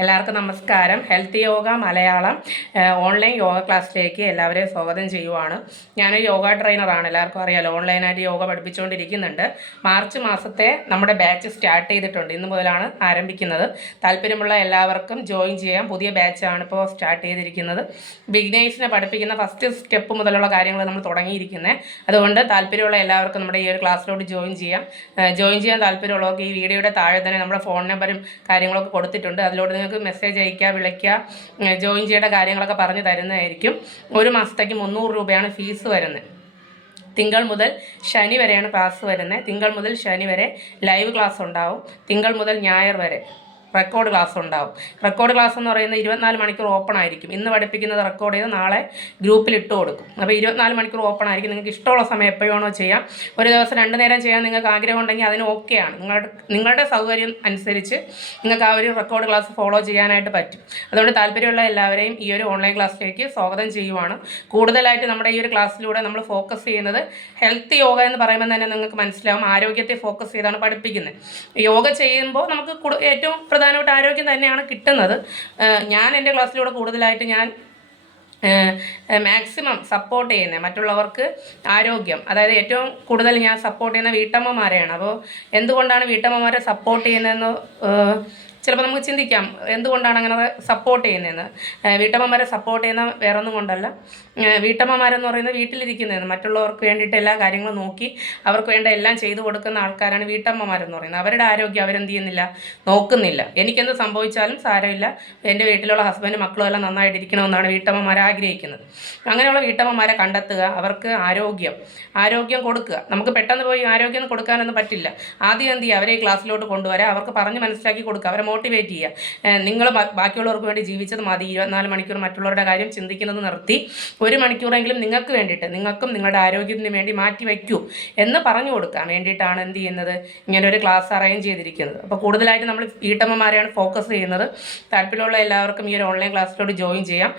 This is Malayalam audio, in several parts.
എല്ലാവർക്കും നമസ്കാരം. ഹെൽത്ത് യോഗ മലയാളം ഓൺലൈൻ യോഗ ക്ലാസ്സിലേക്ക് എല്ലാവരെയും സ്വാഗതം ചെയ്യുവാണ്. ഞാനൊരു യോഗ ട്രെയിനറാണ്. എല്ലാവർക്കും അറിയാലോ, ഓൺലൈനായിട്ട് യോഗ പഠിപ്പിച്ചുകൊണ്ടിരിക്കുന്നുണ്ട്. മാർച്ച് മാസത്തെ നമ്മുടെ ബാച്ച് സ്റ്റാർട്ട് ചെയ്തിട്ടുണ്ട്. ഇന്ന് മുതലാണ് ആരംഭിക്കുന്നത്. താല്പര്യമുള്ള എല്ലാവർക്കും ജോയിൻ ചെയ്യാം. പുതിയ ബാച്ചാണ് ഇപ്പോൾ സ്റ്റാർട്ട് ചെയ്തിരിക്കുന്നത്. ബിഗിനേഴ്സിനെ പഠിപ്പിക്കുന്ന ഫസ്റ്റ് സ്റ്റെപ്പ് മുതലുള്ള കാര്യങ്ങൾ നമ്മൾ തുടങ്ങിയിരിക്കുന്നത്. അതുകൊണ്ട് താല്പര്യമുള്ള എല്ലാവർക്കും നമ്മുടെ ഈ ഒരു ക്ലാസ്സിലോട്ട് ജോയിൻ ചെയ്യാൻ താല്പര്യമുള്ളവർക്ക് ഈ വീഡിയോയുടെ താഴെ തന്നെ നമ്മുടെ ഫോൺ നമ്പറും കാര്യങ്ങളൊക്കെ കൊടുത്തിട്ടുണ്ട്. അതിലോട്ട് നിങ്ങൾക്ക് മെസ്സേജ് അയക്കുക, വിളിക്കുക, ജോയിൻ ചെയ്യേണ്ട കാര്യങ്ങളൊക്കെ പറഞ്ഞു തരുന്നതായിരിക്കും. ഒരു മാസത്തേക്ക് 300 രൂപയാണ് ഫീസ് വരുന്നത്. തിങ്കൾ മുതൽ ശനി വരെയാണ് ക്ലാസ് വരുന്നത്. തിങ്കൾ മുതൽ ശനി വരെ ലൈവ് ക്ലാസ് ഉണ്ടാവും. തിങ്കൾ മുതൽ ഞായർ വരെ റെക്കോർഡ് ക്ലാസ് ഉണ്ടാവും. റെക്കോർഡ് ക്ലാസ് എന്ന് പറയുന്നത് 24 മണിക്കൂർ ഓപ്പൺ ആയിരിക്കും. ഇന്ന് പഠിപ്പിക്കുന്നത് റെക്കോർഡ് ചെയ്ത് നാളെ ഗ്രൂപ്പിൽ ഇട്ട് കൊടുക്കും. അപ്പോൾ 24 മണിക്കൂർ ഓപ്പൺ ആയിരിക്കും. നിങ്ങൾക്ക് ഇഷ്ടമുള്ള സമയം എപ്പോഴാണോ ചെയ്യാം. ഒരു ദിവസം 2 നേരം ചെയ്യാൻ നിങ്ങൾക്ക് ആഗ്രഹം ഉണ്ടെങ്കിൽ അതിന് ഓക്കെയാണ്. നിങ്ങളുടെ സൗകര്യം അനുസരിച്ച് നിങ്ങൾക്ക് ആ ഒരു റെക്കോർഡ് ക്ലാസ് ഫോളോ ചെയ്യാനായിട്ട് പറ്റും. അതുകൊണ്ട് താല്പര്യമുള്ള എല്ലാവരെയും ഈ ഒരു ഓൺലൈൻ ക്ലാസ്സിലേക്ക് സ്വാഗതം ചെയ്യുവാണ്. കൂടുതലായിട്ട് നമ്മുടെ ഈ ഒരു ക്ലാസ്സിലൂടെ നമ്മൾ ഫോക്കസ് ചെയ്യുന്നത് ഹെൽത്ത് യോഗ എന്ന് പറയുമ്പോൾ തന്നെ നിങ്ങൾക്ക് മനസ്സിലാവും, ആരോഗ്യത്തെ ഫോക്കസ് ചെയ്താണ് പഠിപ്പിക്കുന്നത്. യോഗ ചെയ്യുമ്പോൾ നമുക്ക് ഏറ്റവും പ്രധാനമായിട്ട് ആരോഗ്യം തന്നെയാണ് കിട്ടുന്നത്. ഞാൻ എൻ്റെ ക്ലാസ്സിലൂടെ കൂടുതലായിട്ട് മാക്സിമം സപ്പോർട്ട് ചെയ്യുന്നത് മറ്റുള്ളവർക്ക് ആരോഗ്യം, അതായത് ഏറ്റവും കൂടുതൽ ഞാൻ സപ്പോർട്ട് ചെയ്യുന്ന വീട്ടമ്മമാരെയാണ്. അപ്പോൾ എന്തുകൊണ്ടാണ് വീട്ടമ്മമാരെ സപ്പോർട്ട് ചെയ്യുന്നതെന്ന് ചിലപ്പോൾ നമുക്ക് ചിന്തിക്കാം, എന്തുകൊണ്ടാണ് അങ്ങനെ സപ്പോർട്ട് ചെയ്യുന്നതെന്ന്. വീട്ടമ്മമാരെ സപ്പോർട്ട് ചെയ്യുന്ന വേറൊന്നും കൊണ്ടല്ല. വീട്ടമ്മമാരെന്ന് പറയുന്നത് വീട്ടിലിരിക്കുന്നതെന്ന് മറ്റുള്ളവർക്ക് വേണ്ടിയിട്ട് എല്ലാ കാര്യങ്ങളും നോക്കി അവർക്ക് വേണ്ട എല്ലാം ചെയ്തു കൊടുക്കുന്ന ആൾക്കാരാണ് വീട്ടമ്മമാരെന്ന് പറയുന്നത്. അവരുടെ ആരോഗ്യം അവരെന്ത് ചെയ്യുന്നില്ല, നോക്കുന്നില്ല. എനിക്കെന്ത് സംഭവിച്ചാലും സാരമില്ല, എൻ്റെ വീട്ടിലുള്ള ഹസ്ബൻഡ് മക്കളും എല്ലാം നന്നായിട്ടിരിക്കണമെന്നാണ് വീട്ടമ്മമാർ ആഗ്രഹിക്കുന്നത്. അങ്ങനെയുള്ള വീട്ടമ്മമാരെ കണ്ടെത്തുക, അവർക്ക് ആരോഗ്യം കൊടുക്കുക. നമുക്ക് പെട്ടെന്ന് പോയി ആരോഗ്യം കൊടുക്കാനൊന്നും പറ്റില്ല. ആദ്യം എന്ത് ചെയ്യുക, അവരെ ഈ ക്ലാസ്സിലോട്ട് കൊണ്ടുവരാം, അവർക്ക് പറഞ്ഞ് മനസ്സിലാക്കി കൊടുക്കുക, അവരെ മോട്ടിവേറ്റ് ചെയ്യുക. നിങ്ങൾ ബാക്കിയുള്ളവർക്ക് വേണ്ടി ജീവിച്ചത് മതി, 24 മണിക്കൂർ മറ്റുള്ളവരുടെ കാര്യം ചിന്തിക്കുന്നത് നിർത്തി 1 മണിക്കൂറെങ്കിലും നിങ്ങൾക്ക് വേണ്ടിയിട്ട്, നിങ്ങൾക്കും നിങ്ങളുടെ ആരോഗ്യത്തിന് വേണ്ടി മാറ്റി വയ്ക്കൂ എന്ന് പറഞ്ഞു കൊടുക്കാൻ വേണ്ടിയിട്ടാണ് എന്ത് ചെയ്യുന്നത്, ഇങ്ങനെ ഒരു ക്ലാസ് അറേഞ്ച് ചെയ്തിരിക്കുന്നത്. അപ്പോൾ കൂടുതലായിട്ട് നമ്മൾ വീട്ടമ്മമാരെയാണ് ഫോക്കസ് ചെയ്യുന്നത്. താല്പര്യമുള്ള എല്ലാവർക്കും ഈ ഒരു ഓൺലൈൻ ക്ലാസ്സിലോട്ട് ജോയിൻ ചെയ്യാം.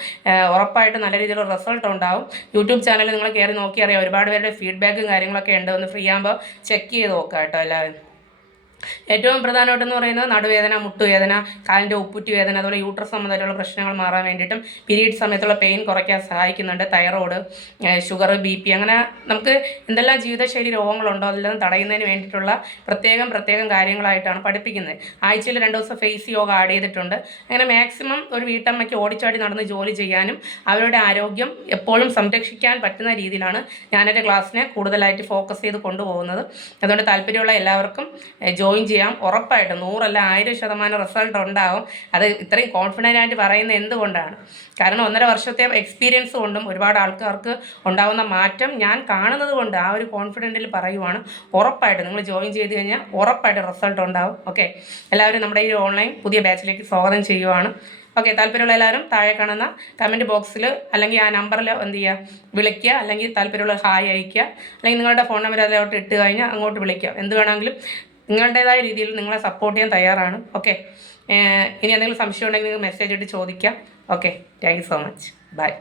ഉറപ്പായിട്ട് നല്ല രീതിയിലുള്ള റിസൾട്ട് ഉണ്ടാവും. യൂട്യൂബ് ചാനൽ നിങ്ങൾ കയറി നോക്കി അറിയാം, ഒരുപാട് പേരുടെ ഫീഡ്ബാക്കും കാര്യങ്ങളൊക്കെ ഉണ്ട്. ഒന്ന് ഫ്രീ ആകുമ്പോൾ ചെക്ക് ചെയ്ത് നോക്കാം കേട്ടോ എല്ലാവരും. ഏറ്റവും പ്രധാനമായിട്ടെന്ന് പറയുന്നത് നടുവേദന, മുട്ടുവേദന, കാലിൻ്റെ ഉപ്പുറ്റി വേദന, അതുപോലെ യൂട്രസ് സംബന്ധമായിട്ടുള്ള പ്രശ്നങ്ങൾ മാറാൻ വേണ്ടിയിട്ടും പീരീഡ് സമയത്തുള്ള പെയിൻ കുറയ്ക്കാൻ സഹായിക്കുന്നുണ്ട്. തൈറോയ്ഡ്, ഷുഗർ, BP, അങ്ങനെ നമുക്ക് എന്തെല്ലാം ജീവിതശൈലി രോഗങ്ങളുണ്ടോ അതെല്ലാം തടയുന്നതിന് വേണ്ടിയിട്ടുള്ള പ്രത്യേകം കാര്യങ്ങളായിട്ടാണ് പഠിപ്പിക്കുന്നത്. ആഴ്ചയിൽ 2 ദിവസം ഫേസ് യോഗ ആഡ് ചെയ്തിട്ടുണ്ട്. അങ്ങനെ മാക്സിമം ഒരു വീട്ടമ്മയ്ക്ക് ഓടിച്ചാടി നടന്ന് ജോലി ചെയ്യാനും അവരുടെ ആരോഗ്യം എപ്പോഴും സംരക്ഷിക്കാൻ പറ്റുന്ന രീതിയിലാണ് ഞാനെൻ്റെ ക്ലാസ്സിനെ കൂടുതലായിട്ട് ഫോക്കസ് ചെയ്ത് കൊണ്ടുപോകുന്നത്. അതുകൊണ്ട് താല്പര്യമുള്ള എല്ലാവർക്കും ജോയിൻ ചെയ്യാം. ഉറപ്പായിട്ടും 100 അല്ല 1000% റിസൾട്ട് ഉണ്ടാവും. അത് ഇത്രയും കോൺഫിഡൻ്റ് ആയിട്ട് പറയുന്നത് എന്തുകൊണ്ടാണ്? കാരണം 1.5 വർഷത്തെ എക്സ്പീരിയൻസ് കൊണ്ടും ഒരുപാട് ആൾക്കാർക്ക് ഉണ്ടാകുന്ന മാറ്റം ഞാൻ കാണുന്നത് കൊണ്ട് ആ ഒരു കോൺഫിഡൻറ്റിൽ പറയുവാണ്. ഉറപ്പായിട്ടും നിങ്ങൾ ജോയിൻ ചെയ്ത് കഴിഞ്ഞാൽ ഉറപ്പായിട്ടും റിസൾട്ട് ഉണ്ടാവും. ഓക്കെ, എല്ലാവരും നമ്മുടെ ഈ ഓൺലൈൻ പുതിയ ബാച്ചിലേക്ക് സ്വാഗതം ചെയ്യുവാണ്. ഓക്കെ, താല്പര്യമുള്ള എല്ലാവരും താഴെ കാണുന്ന കമൻറ്റ് ബോക്സിൽ അല്ലെങ്കിൽ ആ നമ്പറിൽ എന്ത് ചെയ്യുക, വിളിക്കുക, അല്ലെങ്കിൽ താല്പര്യമുള്ള ഹായ് അയയ്ക്കുക, അല്ലെങ്കിൽ നിങ്ങളുടെ ഫോൺ നമ്പർ അതിലോട്ട് ഇട്ട് കഴിഞ്ഞാൽ അങ്ങോട്ട് വിളിക്കുക. എന്ത് വേണമെങ്കിലും നിങ്ങളുടേതായ രീതിയിൽ നിങ്ങളെ സപ്പോർട്ട് ചെയ്യാൻ തയ്യാറാണ്. ഓക്കെ, ഇനി എന്തെങ്കിലും സംശയം ഉണ്ടെങ്കിൽ നിങ്ങൾ മെസ്സേജ് ഇട്ട് ചോദിക്കാം. Okay, thank you so much. By.